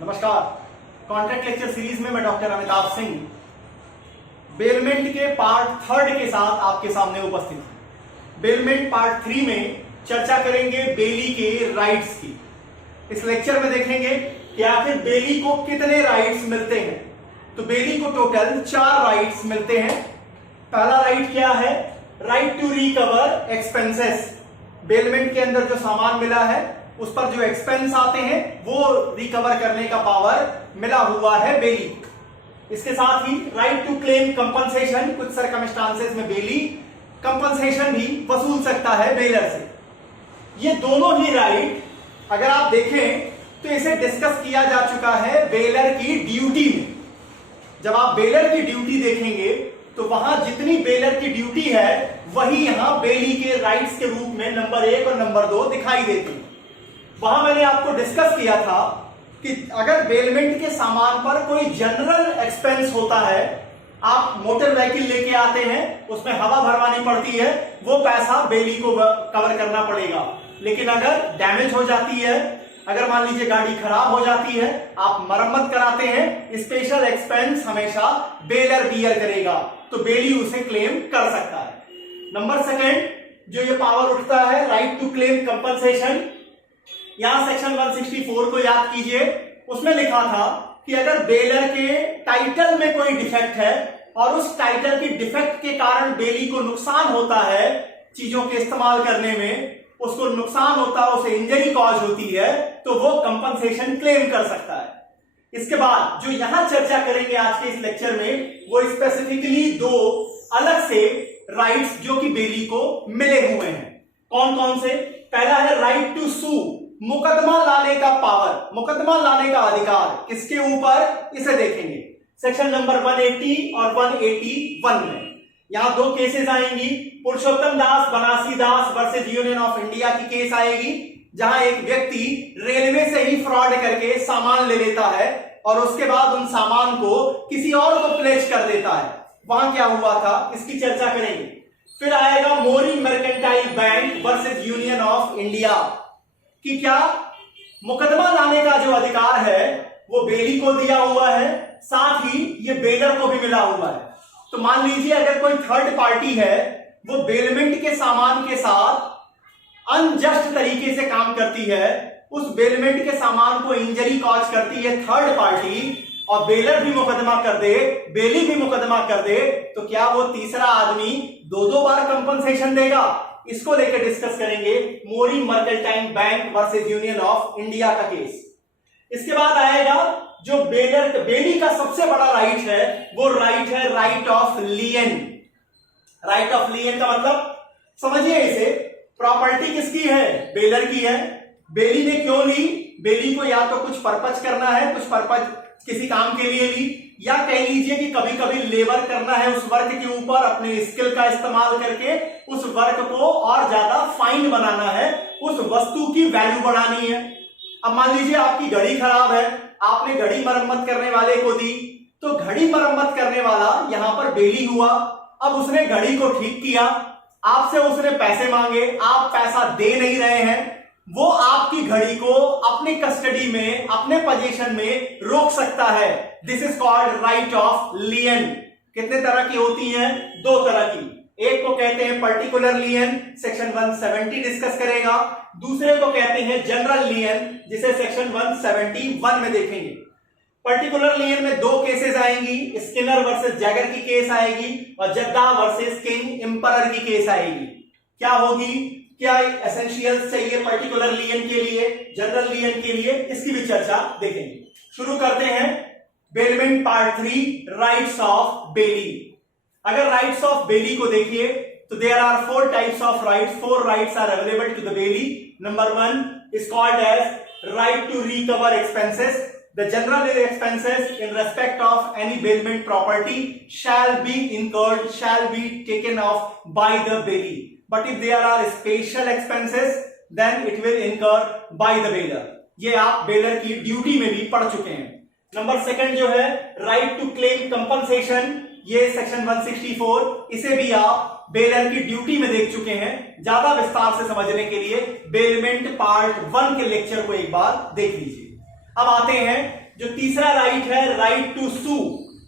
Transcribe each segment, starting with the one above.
नमस्कार। Contract lecture series में मैं डॉक्टर अमिताभ सिंह बेलमेंट के पार्ट थर्ड के साथ आपके सामने उपस्थित हूं। बेलमेंट पार्ट 3 में चर्चा करेंगे बेली के राइट्स की। इस लेक्चर में देखेंगे कि आखिर बेली को कितने राइट्स मिलते हैं। तो बेली को टोटल 4 राइट्स मिलते हैं। पहला राइट क्या है? Right to recover expenses. Bailment के अंदर जो सामान मिला है उस पर जो एक्सपेंस आते हैं वो रिकवर करने का पावर मिला हुआ है बेली। इसके साथ ही राइट टू क्लेम कंपनसेशन। कुछ सर्कमस्टांसेस में बेली कंपनसेशन भी वसूल सकता है बेलर से। ये दोनों ही राइट अगर आप देखें तो इसे डिस्कस किया जा चुका है बेलर की ड्यूटी में। जब आप बेलर की ड्यूटी देखेंगे तो वहां जितनी बेलर की ड्यूटी है वही यहां बेली के राइट्स के रूप में नंबर 1 और नंबर 2 दिखाई देती है। वहां मैंने आपको डिस्कस किया था कि अगर बेलमेंट के सामान पर कोई जनरल एक्सपेंस होता है, आप मोटर व्हीकल लेके आते हैं, उसमें हवा भरवानी पड़ती है, वो पैसा बेली को कवर करना पड़ेगा। लेकिन अगर डैमेज हो जाती है, अगर मान लीजिए गाड़ी खराब हो जाती है, आप मरम्मत कराते हैं, स्पेशल एक्सपेंस हमेशा बेलर बियर करेगा, तो बेली उसे क्लेम कर सकता है। नंबर 2 जो ये पावर उठता है राइट टू क्लेम कंपनसेशन। यहां सेक्शन 164 को याद कीजिए। उसमें लिखा था कि अगर बेलर के टाइटल में कोई डिफेक्ट है और उस टाइटल की डिफेक्ट के कारण बेली को नुकसान होता है, चीजों के इस्तेमाल करने में उसको नुकसान होता है, उसे इंजरी कॉज होती है, तो वो कंपनसेशन क्लेम कर सकता है। इसके बाद जो यहां चर्चा करेंगे आज के इस लेक्चर में, वो स्पेसिफिकली 2 अलग से राइट्स जो कि बेली को मिले हुए हैं। कौन कौन से? पहला है राइट टू सू। मुकदमा लाने का पावर, मुकदमा लाने का अधिकार किसके ऊपर, इसे देखेंगे सेक्शन नंबर 180 और 181 में। यहां 2 केसेस आएंगी। पुरुषोत्तम दास बनासी दास वर्सेस यूनियन ऑफ इंडिया की केस आएगी, जहां एक व्यक्ति रेलवे से ही फ्रॉड करके सामान ले लेता है और उसके बाद उन सामान को किसी और को प्लेस कर देता है। वहां क्या हुआ था, इसकी चर्चा करेंगे। फिर आएगा Morvi mercantile bank versus union of India कि क्या मुकदमा लाने का जो अधिकार है वो बेली को दिया हुआ है, साथ ही ये बेलर को भी मिला हुआ है। तो मान लीजिए अगर कोई थर्ड पार्टी है, वो बेलमेंट के सामान के साथ अनजस्ट तरीके से काम करती है, उस बेलमेंट के सामान को इंजरी कॉज करती है थर्ड पार्टी, और बेलर भी मुकदमा कर दे, बेली भी मुकदमा कर दे, तो क्या वो तीसरा आदमी 2 बार कंपनसेशन देगा? इसको लेकर डिस्कस करेंगे Morvi mercantile bank versus union of India का केस। इसके बाद आएगा जो बेली का सबसे बड़ा राइट है, वो राइट है राइट ऑफ लियन। राइट ऑफ लियन का मतलब समझिए इसे, प्रॉपर्टी किसकी है? बेलर की है। बेली ने क्यों ली? बेली को या तो कुछ पर्पज करना है, कुछ पर्पज किसी काम के लिए ली, या कह लीजिए कि कभी कभी लेबर करना है उस वर्क के ऊपर, अपने स्किल का इस्तेमाल करके उस वर्क को और ज्यादा फाइन बनाना है, उस वस्तु की वैल्यू बढ़ानी है। अब मान लीजिए आपकी घड़ी खराब है, आपने घड़ी मरम्मत करने वाले को दी, तो घड़ी मरम्मत करने वाला यहां पर बेली हुआ। अब उसने घड़ी को ठीक किया, आपसे उसने पैसे मांगे, आप पैसा दे नहीं रहे हैं, वो आपकी घड़ी को अपनी कस्टडी में, अपने पोजीशन में रोक सकता है। This is called right of लियन। कितने तरह की होती हैं? 2 तरह की। एक को कहते हैं पर्टिकुलर लियन, सेक्शन 170 डिस्कस करेगा। दूसरे को कहते हैं जनरल लियन, जिसे सेक्शन 171 में देखेंगे। पर्टिकुलर लियन में 2 केसेस आएंगी, स्किनर वर्सेस जैगर की केस आएगी और जद्दा वर्सेस किंग एम्परर की केस आएगी। क्या होगी, क्या एसेंशियल चाहिए पर्टिकुलर लियन के लिए, जनरल लियन के लिए, इसकी भी चर्चा देखेंगे। शुरू करते हैं bailment part 3 rights of bailee. अगर राइट्स ऑफ बेली को देखिए तो there are 4 types of rights. 4 rights are available to the bailee. Number 1 is called as right to recover expenses. The general expenses in respect of any bailment property shall be incurred, shall be taken off by the bailee. But if there are special expenses, then it will incur by the bailor. ये आप baler की duty में भी पढ़ चुके हैं। Number 2 जो है राइट टू क्लेम कंपनसेशन, ये सेक्शन 164, इसे भी आप बेलर की ड्यूटी में देख चुके हैं। ज्यादा विस्तार से समझने के लिए बेलमेंट पार्ट 1 के लेक्चर को एक बार देख लीजिए। अब आते हैं जो तीसरा राइट है, राइट टू सू,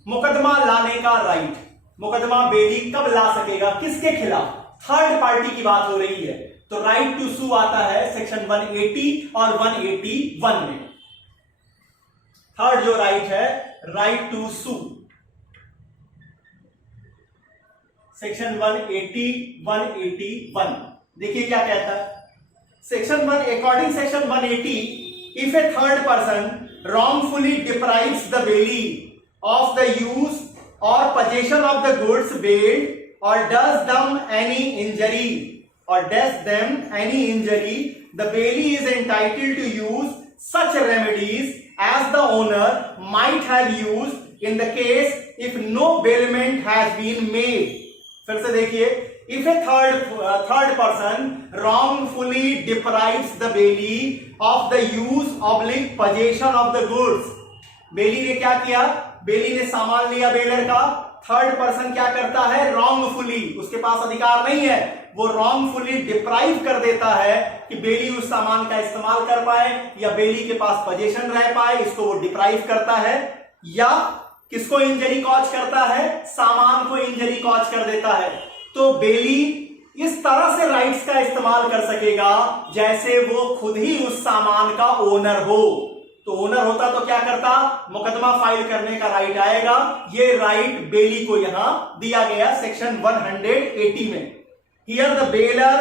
मुकदमा लाने का राइट। मुकदमा बेली कब ला सकेगा, किसके खिलाफ, थर्ड पार्टी की बात हो रही है, तो राइट टू सू आता है सेक्शन 180 और 181 में। थर्ड जो राइट है, राइट टू सू, सेक्शन 180 181। देखिए क्या कहता है section 1, according section 180, if A third person wrongfully deprives the bailee of the use or possession of the goods bailed or does them any injury, the bailee is entitled to use such remedies as the owner might have used in the case if no bailment has been made। फिर से देखिए, if a third person wrongfully deprives the bailee of the use / possession of the goods, बेली ने क्या किया, बेली ने सामान लिया baler का, थर्ड पर्सन क्या करता है, रॉन्गफुली, उसके पास अधिकार नहीं है, वो रॉन्गफुली डिप्राइव कर देता है कि बेली उस सामान का इस्तेमाल कर पाए या बेली के पास पोजीशन रह पाए, इसको वो डिप्राइव करता है, या किसको इंजरी कॉज करता है, सामान को इंजरी कॉज कर देता है। तो बेली इस तरह से राइट्स का इस्तेमाल कर सकेगा जैसे वो खुद ही उस सामान का ओनर हो। तो ओनर होता तो क्या करता, मुकदमा फाइल करने का राइट आएगा। ये राइट बेली को यहां दिया गया सेक्शन 180 में। Here the bailor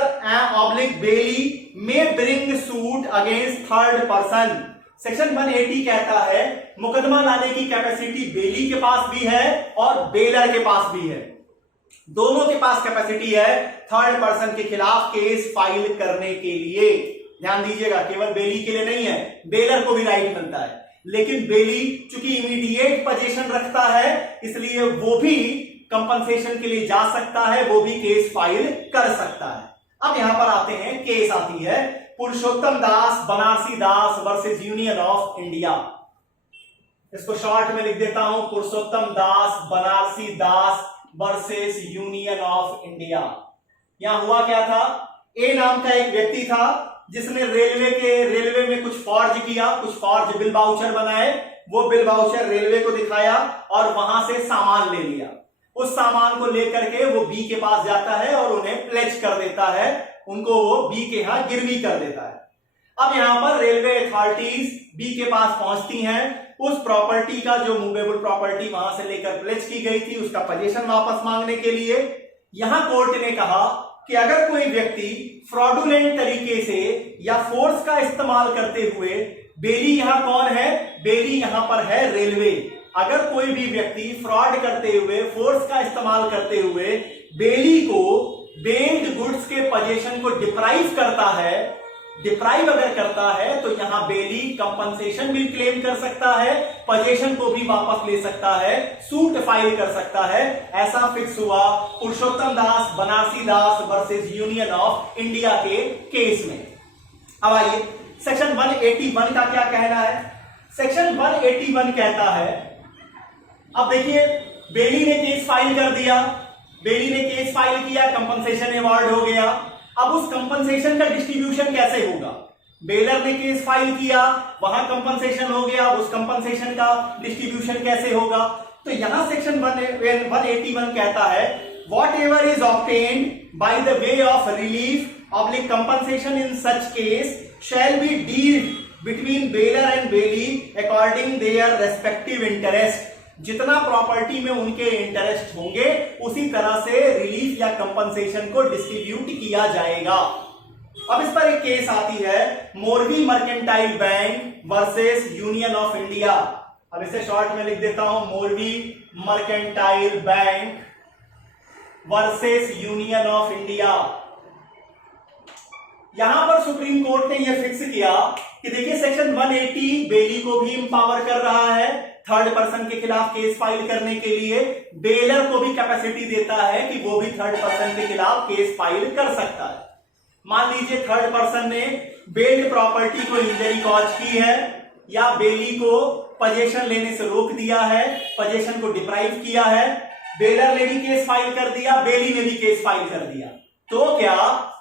/ bailee may bring suit against third person. Section 180 कहता है मुकदमा लाने की कैपेसिटी बेली के पास भी है और बेलर के पास भी है, दोनों के पास कैपेसिटी है थर्ड पर्सन के खिलाफ केस फाइल करने के लिए। ध्यान दीजिएगा, केवल बेली के लिए नहीं है, बेलर को भी राइट मिलता है, लेकिन बेली चूंकि इमीडिएट पोजीशन रखता है इसलिए वो भी कंपनसेशन के लिए जा सकता है, वो भी केस फाइल कर सकता है। अब यहां पर आते हैं, केस आती है पुरुषोत्तम दास बनारसी दास वर्सेस यूनियन ऑफ इंडिया। इसको शॉर्ट में लिख देता हूं, पुरुषोत्तम दास बनारसी दास वर्सेस यूनियन ऑफ इंडिया। यहां हुआ क्या था, ए नाम का एक व्यक्ति था जिसने रेलवे में कुछ फॉर्ज किया, कुछ फॉर्ज बिल वाउचर बनाए, वो बिल वाउचर रेलवे को दिखाया और वहां से सामान ले लिया। उस सामान को लेकर के वो बी के पास जाता है और उन्हें प्लेज कर देता है, उनको वो बी के यहां गिरवी कर देता है। अब यहां पर रेलवे अथॉरिटीज बी के पास पहुंचती हैं, उस प्रॉपर्टी का जो मूवेबल प्रॉपर्टी वहां से लेकर प्लेज की गई थी उसका पोजीशन वापस मांगने के लिए। यहां कोर्ट ने कहा कि अगर कोई व्यक्ति फ्रॉडुलेंट तरीके से या फोर्स का इस्तेमाल करते हुए, बेली यहां कौन है, बेली यहां पर है रेलवे, अगर कोई भी व्यक्ति फ्रॉड करते हुए, फोर्स का इस्तेमाल करते हुए बेली को बेल्ड गुड्स के पोजीशन को डिप्राइव करता है, डिप्राइव अगर करता है तो यहां बेली कंपनसेशन भी क्लेम कर सकता है, पोजीशन को भी वापस ले सकता है, सूट फाइल कर सकता है। ऐसा फिक्स हुआ पुरुषोत्तम दास बनारसी दास वर्सेस यूनियन ऑफ इंडिया के केस में। अब आइए सेक्शन 181 का क्या कहना है। सेक्शन 181 कहता है, अब देखिए बेली ने केस फाइल कर दिया, बेली ने केस फाइल किया, कंपनसेशन अवार्ड हो गया। अब उस कंपनसेशन का डिस्ट्रीब्यूशन कैसे होगा, बेलर ने केस फाइल किया, वहां कंपनसेशन हो गया, उस कंपनसेशन का डिस्ट्रीब्यूशन कैसे होगा। तो यहां सेक्शन 181 कहता है whatever is obtained by the way of relief / compensation in such case shall be dealt between bailor and bailee according their respective interest. जितना प्रॉपर्टी में उनके इंटरेस्ट होंगे उसी तरह से रिलीफ या कंपनसेशन को डिस्ट्रीब्यूट किया जाएगा। अब इस पर एक केस आती है, Morvi Mercantile bank versus union of India. अब इसे शॉर्ट में लिख देता हूं, Morvi Mercantile bank versus union of India. यहां पर सुप्रीम कोर्ट ने यह फिक्स किया कि देखिए सेक्शन 180 बेली को भी इंपावर कर रहा है थर्ड पर्सन के खिलाफ केस फाइल करने के लिए, बेलर को भी कैपेसिटी देता है कि वो भी थर्ड पर्सन के खिलाफ केस फाइल कर सकता है। मान लीजिए थर्ड पर्सन ने बेल्ड प्रॉपर्टी को इंजरी कॉज की है या बेली को पोजीशन लेने से रोक दिया है, पोजीशन को डिप्राइव किया है, बेलर ने भी केस फाइल कर दिया, बेली ने भी केस फाइल कर दिया, तो क्या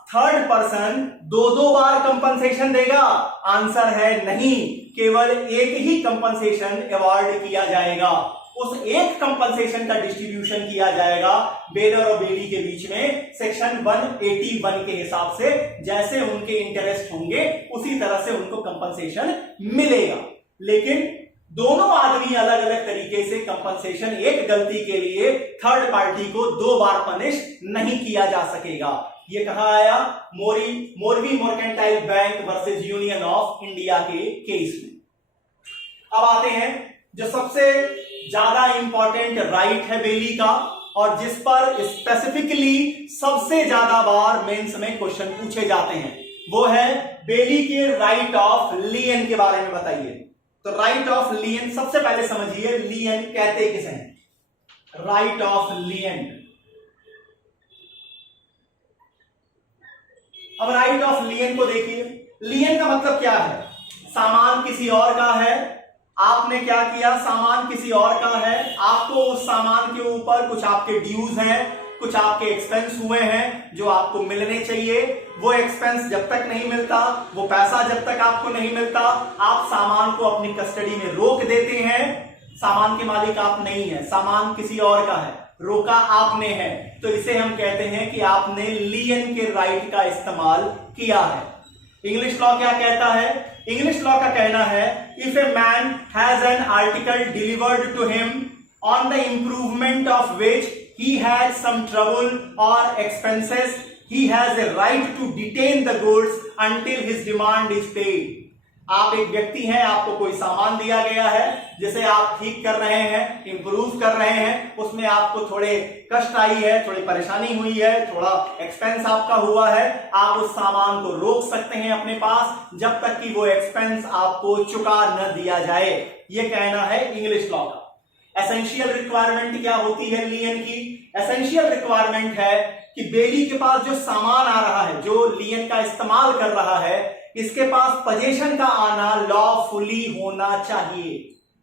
थर्ड पर्सन दो बार कंपनसेशन देगा? आंसर है नहीं, केवल एक ही कंपनसेशन अवॉर्ड किया जाएगा। उस एक कंपनसेशन का डिस्ट्रीब्यूशन किया जाएगा बेलर और बेली के बीच में सेक्शन 181 के हिसाब से। जैसे उनके इंटरेस्ट होंगे उसी तरह से उनको कंपनसेशन मिलेगा। लेकिन दोनों आदमी अलग अलग तरीके से कंपनसेशन, एक गलती के लिए थर्ड पार्टी को 2 बार पनिश नहीं किया जा सकेगा। ये कहां आया? Morvi Mercantile bank versus union of India के केस में। अब आते हैं जो सबसे ज्यादा इंपॉर्टेंट राइट है बेली का, और जिस पर स्पेसिफिकली सबसे ज्यादा बार मेंस में क्वेश्चन पूछे जाते हैं, वो है बेली के राइट ऑफ लियन के बारे में बताइए। तो राइट ऑफ लियन सबसे पहले समझिए, लियन कहते किसे हैं? Right of लियन। अब राइट ऑफ लियन को देखिए। लियन का मतलब क्या है? सामान किसी और का है, आपने क्या किया, सामान किसी और का है, आपको उस सामान के ऊपर कुछ आपके ड्यूज हैं, कुछ आपके एक्सपेंस हुए हैं जो आपको मिलने चाहिए। वो एक्सपेंस जब तक नहीं मिलता, वो पैसा जब तक आपको नहीं मिलता, आप सामान को अपनी कस्टडी में रोक देते हैं। सामान के मालिक आप नहीं है, सामान किसी और का है, रोका आपने है, तो इसे हम कहते हैं कि आपने लियन के राइट का इस्तेमाल किया है। इंग्लिश लॉ क्या कहता है? इंग्लिश लॉ का कहना है, if a man has an article delivered to him on the improvement of which he has some trouble or expenses, he has a right to detain the goods until his demand is paid. आप एक व्यक्ति हैं, आपको कोई सामान दिया गया है जिसे आप ठीक कर रहे हैं, इंप्रूव कर रहे हैं, उसमें आपको थोड़े कष्ट आई है, थोड़ी परेशानी हुई है, थोड़ा एक्सपेंस आपका हुआ है, आप उस सामान को रोक सकते हैं अपने पास जब तक कि वो एक्सपेंस आपको चुका न दिया जाए। ये कहना है इंग्लिश लॉ का। एसेंशियल रिक्वायरमेंट क्या होती है लियन की? एसेंशियल रिक्वायरमेंट है कि बेली के पास जो सामान आ रहा है, जो लियन का इस्तेमाल कर रहा है, इसके पास पोजेशन का आना लॉफुली होना चाहिए।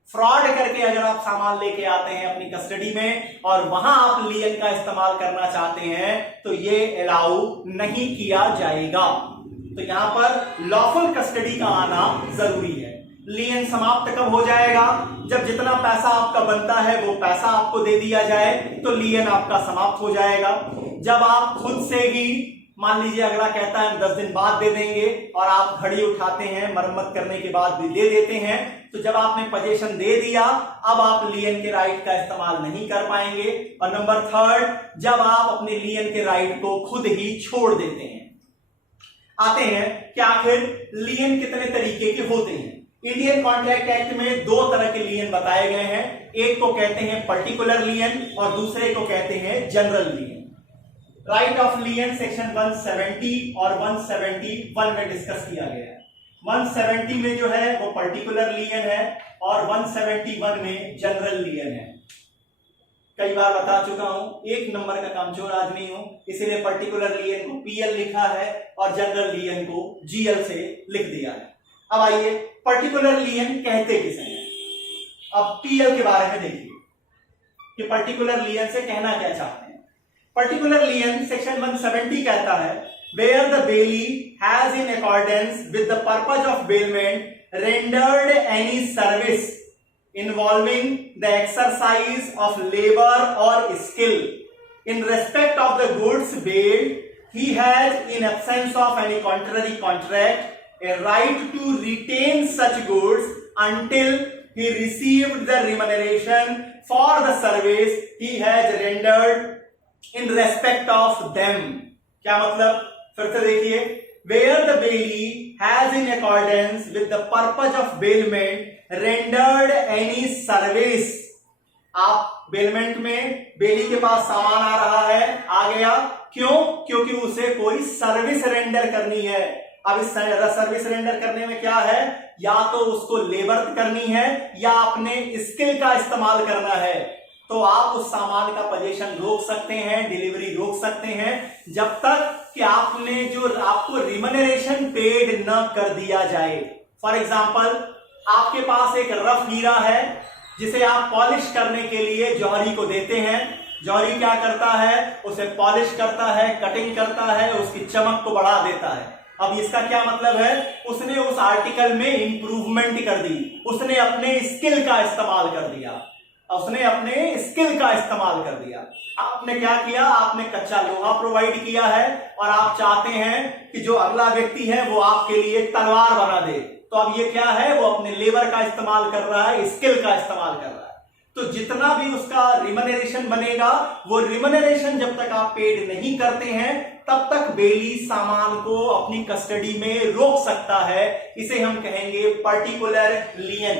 फ्रॉड करके अगर आप सामान लेके आते हैं अपनी कस्टडी में और वहां आप लियन का इस्तेमाल करना चाहते हैं तो ये अलाउ नहीं किया जाएगा। तो यहां पर लॉफुल कस्टडी का आना जरूरी है। लियन समाप्त कब हो जाएगा? जब जितना पैसा आपका बनता है वो पैसा आपको दे दिया जाए तो लियन आपका समाप्त हो जाएगा। जब आप खुद से ही, मान लीजिए अगला कहता है हम 10 दिन बाद दे देंगे और आप घड़ी उठाते हैं, मरम्मत करने के बाद भी दे देते हैं, तो जब आपने पोजीशन दे दिया अब आप लियन के राइट का इस्तेमाल नहीं कर पाएंगे। और नंबर 3, जब आप अपने लियन के राइट को खुद ही छोड़ देते हैं। आते हैं कि आखिर लियन कितने तरीके के होते हैं। इंडियन कॉन्ट्रैक्ट एक्ट में 2 तरह के लियन बताए गए हैं, एक को कहते हैं पर्टिकुलर लियन और दूसरे को कहते हैं general lien. Right of lien section 170 और 171 में डिस्कस किया गया है। 170 में जो है वो पर्टिकुलर लियन है और 171 में जनरल लियन है। कई बार बता चुका हूं, 1 नंबर का कामचोर आदमी हूं, इसीलिए पर्टिकुलर लियन को पीएल लिखा है और जनरल लियन को जीएल से लिख दिया है। अब आइए पर्टिकुलर लियन कहते किसे हैं। अब पीएल के बारे में देखिए कि पर्टिकुलर लियन से कहना क्या चाहते हैं। पर्टिकुलर लियन सेक्शन 170 कहता है, where the bailee has in accordance with the purpose of bailment rendered any service involving the exercise of labour और skill in respect of the goods bailed, he has in absence of any contrary contract a right to retain such goods until he received the remuneration for the service he has rendered in respect of them. क्या मतलब? फिर से देखिए, where the bailey has in accordance with the purpose of bailment rendered any service. आप bailment में बेली के पास सामान आ रहा है, आ गया, क्यों? क्योंकि उसे कोई सर्विस रेंडर करनी है। अब इस सर्विस रेंडर करने में क्या है? या तो उसको लेबर करनी है या अपने स्किल का इस्तेमाल करना है। तो आप उस सामान का पोजीशन रोक सकते हैं, डिलीवरी रोक सकते हैं जब तक कि आपने जो आपको रिमनरेशन पेड न कर दिया जाए। फॉर एग्जाम्पल, आपके पास एक रफ हीरा है जिसे आप पॉलिश करने के लिए जौहरी को देते हैं। जौहरी क्या करता है, उसे पॉलिश करता है, कटिंग करता है, उसकी चमक को बढ़ा देता है। अब इसका क्या मतलब है, उसने उस आर्टिकल में इंप्रूवमेंट कर दी, उसने अपने स्किल का इस्तेमाल कर दिया, उसने अपने स्किल का इस्तेमाल कर दिया। आपने क्या किया, आपने कच्चा लोहा प्रोवाइड किया है और आप चाहते हैं कि जो अगला व्यक्ति है वो आपके लिए तलवार बना दे। तो अब ये क्या है, वो अपने लेबर का इस्तेमाल कर रहा है, स्किल का इस्तेमाल कर रहा है। तो जितना भी उसका रिमनरेशन बनेगा, वो रिमनरेशन जब तक आप पेड नहीं करते हैं तब तक बेली सामान को अपनी कस्टडी में रोक सकता है। इसे हम कहेंगे पर्टिकुलर लियन।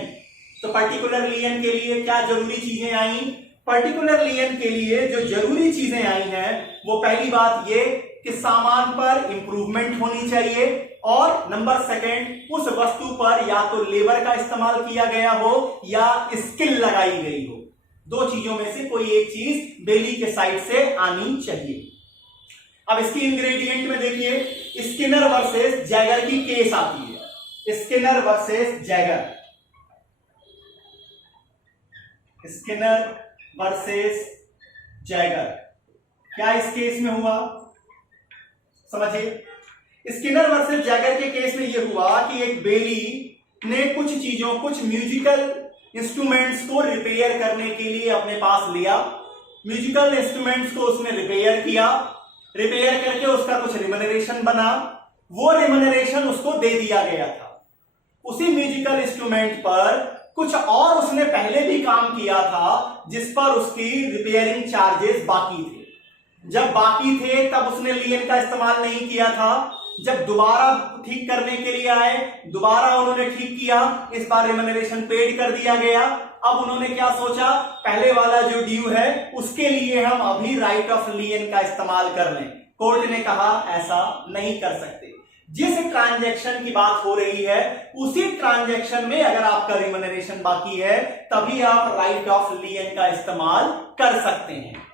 तो पर्टिकुलर लियन के लिए क्या जरूरी चीजें आई, पर्टिकुलर लियन के लिए जो जरूरी चीजें आई हैं वो पहली बात ये कि सामान पर इंप्रूवमेंट होनी चाहिए और नंबर सेकंड उस वस्तु पर या तो लेबर का इस्तेमाल किया गया हो या स्किल लगाई गई हो। दो चीजों में से कोई एक चीज बेली के साइड से आनी चाहिए। अब इसकी इंग्रेडिएंट में देखिए, स्किनर वर्सेस जैगर की केस आती है। Skinner versus Jaeger, Skinner versus Jaeger, क्या इस केस में हुआ समझिए। स्किनर वर्सेस जैगर के केस में यह हुआ कि एक बेली ने कुछ चीजों, कुछ म्यूजिकल इंस्ट्रूमेंट्स को रिपेयर करने के लिए अपने पास लिया। म्यूजिकल इंस्ट्रूमेंट्स को उसने रिपेयर किया, रिपेयर करके उसका कुछ रिमनरेशन बना, वो रिमनरेशन उसको दे दिया गया था। उसी म्यूजिकल इंस्ट्रूमेंट पर कुछ और उसने पहले भी काम किया था जिस पर उसकी रिपेयरिंग चार्जेस बाकी थे। जब बाकी थे तब उसने लियन का इस्तेमाल नहीं किया था। जब दोबारा ठीक करने के लिए आए, दोबारा उन्होंने ठीक किया, इस बार रिमनरेशन पेड कर दिया गया। अब उन्होंने क्या सोचा, पहले वाला जो ड्यू है उसके लिए हम अभी राइट ऑफ लियन का इस्तेमाल कर लें। कोर्ट ने कहा ऐसा नहीं कर सकते। जिस ट्रांजैक्शन की बात हो रही है उसी ट्रांजैक्शन में अगर आपका रिमनरेशन बाकी है तभी आप राइट ऑफ लियन का इस्तेमाल कर सकते हैं।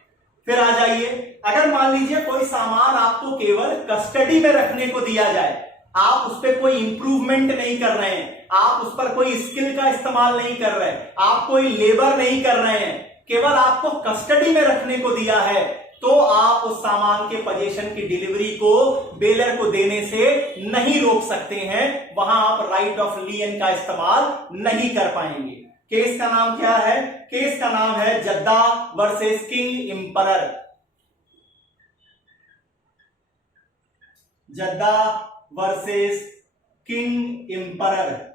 फिर आ जाइए, अगर मान लीजिए कोई सामान आपको केवल कस्टडी में रखने को दिया जाए, आप उस पर कोई इंप्रूवमेंट नहीं कर रहे हैं, आप उस पर कोई स्किल का इस्तेमाल नहीं कर रहे हैं, आप कोई लेबर नहीं कर रहे हैं, केवल आपको कस्टडी में रखने को दिया है, तो आप उस सामान के पोजीशन की डिलीवरी को बेलर को देने से नहीं रोक सकते हैं। वहां आप राइट ऑफ लियन का इस्तेमाल नहीं कर पाएंगे। केस का नाम क्या है, केस का नाम है Jadda versus king emperor. Jadda versus king emperor.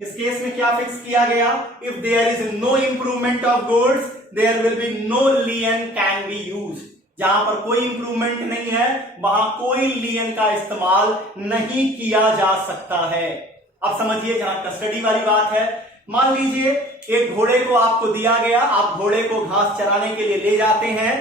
इस केस में क्या फिक्स किया गया, if there is no improvement of goods there will be no lien can be used. जहां पर कोई इंप्रूवमेंट नहीं है वहां कोई लियन का इस्तेमाल नहीं किया जा सकता है। अब समझिए, जहां कस्टडी वाली बात है, मान लीजिए एक घोड़े को आपको दिया गया, आप घोड़े को घास चराने के लिए ले जाते हैं।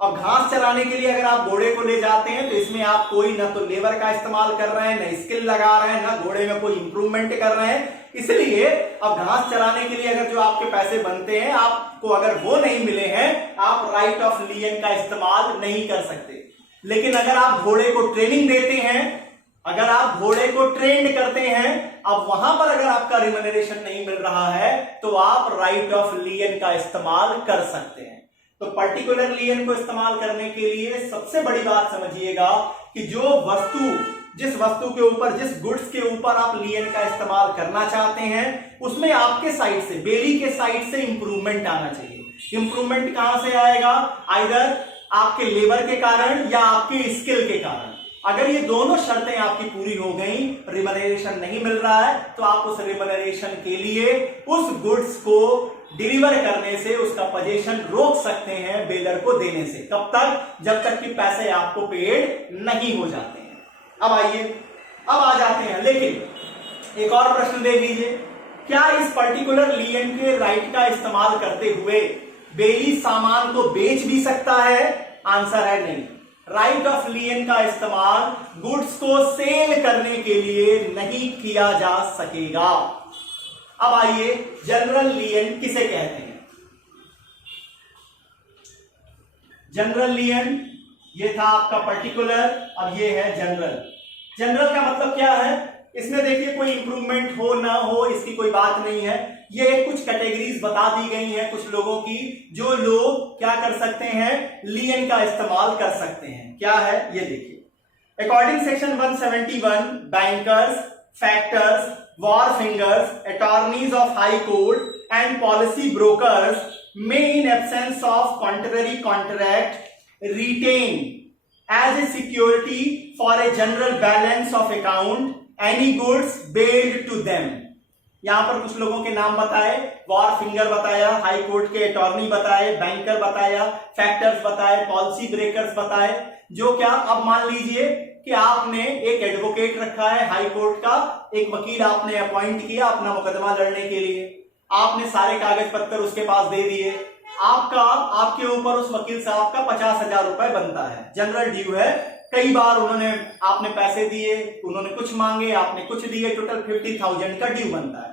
अब घास चराने के लिए अगर आप घोड़े को ले जाते हैं तो इसमें आप कोई ना तो लेबर का इस्तेमाल कर रहे हैं, ना स्किल लगा रहे हैं, ना घोड़े में कोई इंप्रूवमेंट कर रहे हैं। इसलिए अब घास चराने के लिए अगर जो आपके पैसे बनते हैं, आपको अगर वो नहीं मिले हैं, आप राइट ऑफ लियन का इस्तेमाल नहीं कर सकते। लेकिन अगर आप घोड़े को ट्रेनिंग देते हैं, अगर आप घोड़े को ट्रेंड करते हैं, अब वहां पर अगर आपका रिमनरेशन नहीं मिल रहा है तो आप राइट ऑफ लियन का इस्तेमाल कर सकते हैं। तो पर्टिकुलर लियन को इस्तेमाल करने के लिए सबसे बड़ी बात समझिएगा कि जो वस्तु, जिस वस्तु के ऊपर, जिस गुड्स के ऊपर आप लियन का इस्तेमाल करना चाहते हैं उसमें आपके साइड से, बेली के साइड से इंप्रूवमेंट आना चाहिए। इंप्रूवमेंट कहां से आएगा, आइदर आपके लेबर के कारण या आपके स्किल के कारण। अगर ये दोनों शर्तें आपकी पूरी हो गई, रिमनरेशन नहीं मिल रहा है, तो आप उस रिमनरेशन के लिए उस गुड्स को डिलीवर करने से उसका पोजीशन रोक सकते हैं बेलर को देने से। कब तक, जब तक कि पैसे आपको पेड नहीं हो जाते हैं। अब आइए, अब आ जाते हैं, लेकिन एक और प्रश्न देख लीजिए, क्या इस पर्टिकुलर लियन के राइट का इस्तेमाल करते हुए बेली सामान को बेच भी सकता है? आंसर है नहीं। राइट ऑफ लियन का इस्तेमाल गुड्स को सेल करने के लिए नहीं किया जा सकेगा। अब आइए, जनरल लियन किसे कहते हैं? जनरल लियन, ये था आपका पर्टिकुलर, अब ये है जनरल। जनरल का मतलब क्या है, इसमें देखिए कोई इंप्रूवमेंट हो ना हो इसकी कोई बात नहीं है। ये कुछ कैटेगरीज बता दी गई हैं कुछ लोगों की, जो लोग क्या कर सकते हैं, लियन का इस्तेमाल कर सकते हैं। क्या है ये देखिए, according section 171 bankers, factors, wharfingers, attorneys of high court and policy brokers may in absence of contrary contract retain as a security for a general balance of account any goods bailed to them। यहां पर कुछ लोगों के नाम बताए, war finger बताया, high court के attorney बताए, बैंकर बताया, फैक्टर्स बताए, पॉलिसी ब्रेकर्स बताए। जो क्या, अब मान लीजिए कि आपने एक एडवोकेट रखा है हाई कोर्ट का, एक वकील आपने अपॉइंट किया अपना मुकदमा लड़ने के लिए, आपने सारे कागज पत्तर उसके पास दे दिए, आपके ऊपर उस वकील साहब का 50,000 रुपए बनता है, जनरल ड्यू है। कई बार आपने पैसे दिए, उन्होंने कुछ मांगे, आपने कुछ दिए, टोटल 50,000 का ड्यू बनता है।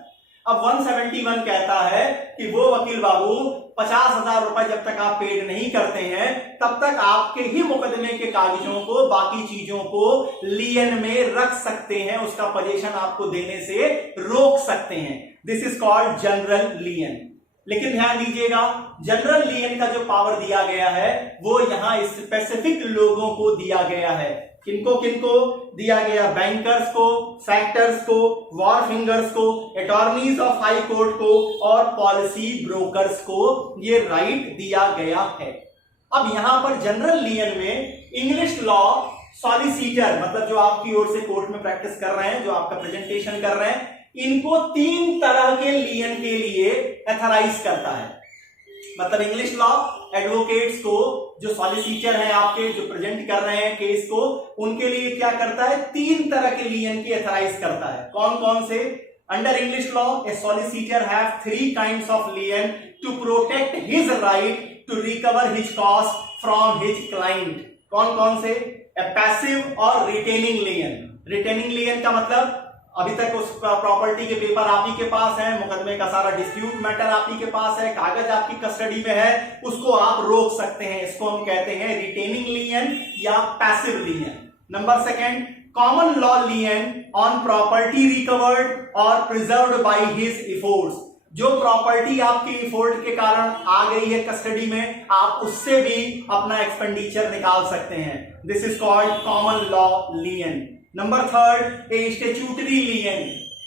अब 171 कहता है कि वो वकील बाबू 50,000 रुपए जब तक आप पेड नहीं करते हैं तब तक आपके ही मुकदमे के कागजों को, बाकी चीजों को लियन में रख सकते हैं, उसका पोजीशन आपको देने से रोक सकते हैं। This is called general lien. लेकिन ध्यान दीजिएगा, जनरल लियन का जो पावर दिया गया है वो यहां स्पेसिफिक लोगों को दिया गया है। किनको किनको दिया गया, बैंकर्स को, फैक्टर्स को, वॉर फिंगर्स को, अटॉर्नीज ऑफ हाई कोर्ट को और पॉलिसी ब्रोकर्स को ये राइट दिया गया है। अब यहां पर जनरल लियन में इंग्लिश लॉ सॉलिसिटर, मतलब जो आपकी ओर से कोर्ट में प्रैक्टिस कर रहे हैं, जो आपका प्रेजेंटेशन कर रहे हैं, इनको 3 तरह के लियन के लिए एथराइज करता है। मतलब इंग्लिश लॉ एडवोकेट्स को, जो सॉलिसिटर हैं आपके, जो प्रेजेंट कर रहे हैं केस को, उनके लिए क्या करता है, 3 तरह के लियन की एथराइज करता है। कौन कौन से? Under English law a solicitor have 3 kinds of lien to protect his right to recover his cost from his client. कौन कौन से? ए पैसिव और रिटेनिंग लियन। रिटेनिंग लियन का मतलब अभी तक उस प्रॉपर्टी के पेपर आप ही के पास है, मुकदमे का सारा डिस्प्यूट मैटर आप ही के पास है, कागज आपकी कस्टडी में है, उसको आप रोक सकते हैं। इसको हम कहते हैं रिटेनिंग लियन या passive lien. Number 2, common law lien on property recovered और प्रिजर्व्ड बाय हिज एफर्ट्स। जो प्रॉपर्टी आपकी एफर्ट के कारण आ गई है कस्टडी में, आप उससे भी अपना एक्सपेंडिचर निकाल सकते हैं। This is called common law lien. Number 3, a statutory lien.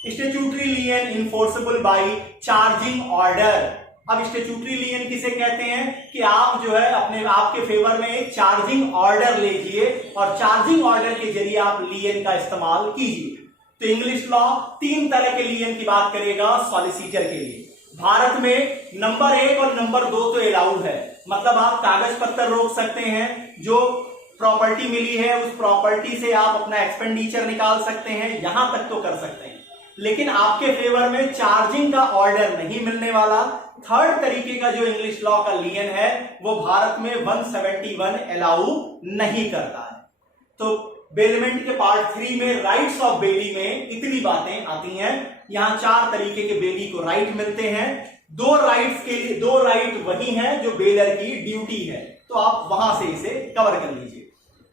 Statutory lien enforceable by charging order. अब स्टैट्यूटरी लियन किसे कहते हैं कि आप जो है अपने आपके फेवर में एक चार्जिंग ऑर्डर लीजिए और चार्जिंग ऑर्डर के जरिए आप लियन का इस्तेमाल कीजिए। तो इंग्लिश लॉ 3 तरह के लियन की बात करेगा सॉलिसिटर के लिए। भारत में नंबर 1 और नंबर 2 तो अलाउड है, मतलब आप कागज पत्तर रोक सकते हैं, जो प्रॉपर्टी मिली है उस प्रॉपर्टी से आप अपना एक्सपेंडिचर निकाल सकते हैं, यहां तक तो कर सकते हैं। लेकिन आपके फेवर में चार्जिंग का ऑर्डर नहीं मिलने वाला। 3rd तरीके का जो इंग्लिश लॉ का लियन है वो भारत में 171 अलाउ नहीं करता है। तो बेलमेंट के पार्ट 3 में राइट्स ऑफ बेली में इतनी बातें आती हैं। यहां 4 तरीके के बेली को राइट मिलते हैं। 2 राइट्स के लिए 2 राइट वही हैं जो बेलर की ड्यूटी है, तो आप वहां से इसे कवर कर लीजिए।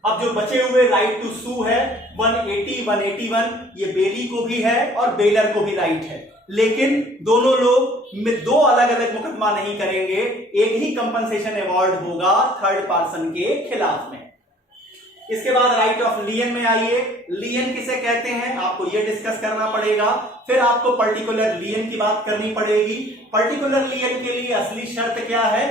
अब जो बचे हुए राइट टू सू है 180, 181, ये बेली को भी है और बेलर को भी राइट है, लेकिन दोनों लोग में 2 अलग अलग मुकदमा नहीं करेंगे, एक ही कंपनसेशन अवार्ड होगा 3rd पर्सन के खिलाफ में। इसके बाद राइट ऑफ लियन में आइए। लियन किसे कहते हैं आपको ये डिस्कस करना पड़ेगा। फिर आपको पर्टिकुलर लियन की बात करनी पड़ेगी। पर्टिकुलर लियन के लिए असली शर्त क्या है,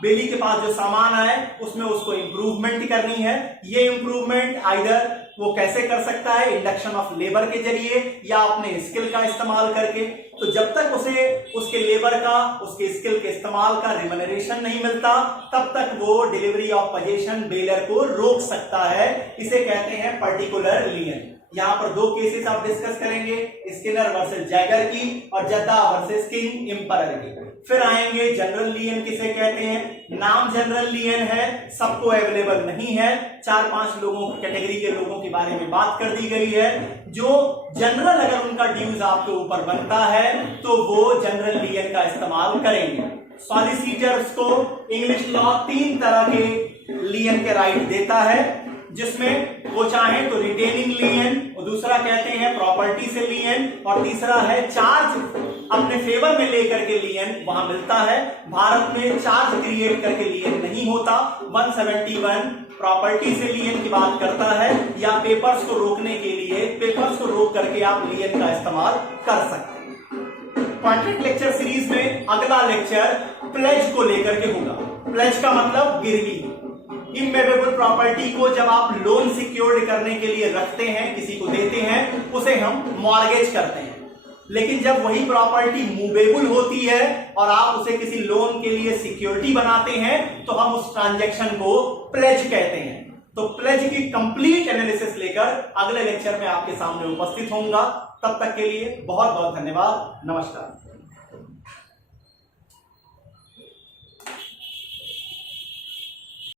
बेली के पास जो सामान आए उसमें उसको इंप्रूवमेंट करनी है। ये इंप्रूवमेंट आइदर वो कैसे कर सकता है, इंडक्शन ऑफ लेबर के जरिए या अपने स्किल का इस्तेमाल करके। तो जब तक उसे उसके लेबर का, उसके स्किल के इस्तेमाल का रिमनरेशन नहीं मिलता, तब तक वो डिलीवरी ऑफ पोजीशन बेलर को रोक सकता है। इसे कहते हैं पर्टिकुलर लियन। यहां पर 2 केसेस आप डिस्कस करेंगे, स्किनर वर्सेस जैगर की और जद्दा वर्सेस किंग एम्परर की। फिर आएंगे जनरल लियन किसे कहते हैं। नाम जनरल लियन है, सबको अवेलेबल नहीं है। 4-5 लोगों कैटेगरी के लोगों के बारे में बात कर दी गई है, जो जनरल अगर उनका ड्यूज आपके ऊपर बनता है तो वो जनरल लियन का इस्तेमाल करेंगे। सॉलिसिटर्स को इंग्लिश लॉ 3 तरह के लियन के राइट देता है, जिसमें वो चाहे तो रिटेनिंग लियन, और दूसरा कहते हैं प्रॉपर्टी से लियन, और तीसरा है चार्ज अपने फेवर में लेकर के लियन वहां मिलता है। भारत में चार्ज क्रिएट करके लियन नहीं होता। 171 प्रॉपर्टी से लियन की बात करता है, या पेपर्स को रोकने के लिए पेपर्स को रोक करके आप लियन का इस्तेमाल कर सकते हैं। कॉन्ट्रैक्ट लेक्चर सीरीज में अगला लेक्चर प्लेज को लेकर के होगा। प्लेज का मतलब गिरवी। इमूवेबल प्रॉपर्टी को जब आप लोन सिक्योर्ड करने के लिए रखते हैं, किसी को देते हैं, उसे हम मॉर्गेज करते हैं। लेकिन जब वही प्रॉपर्टी मूवेबल होती है और आप उसे किसी लोन के लिए सिक्योरिटी बनाते हैं, तो हम उस ट्रांजैक्शन को प्लेज कहते हैं। तो प्लेज की कंप्लीट एनालिसिस लेकर अगले लेक्चर में आपके सामने उपस्थित होऊंगा। तब तक के लिए बहुत बहुत धन्यवाद। नमस्कार।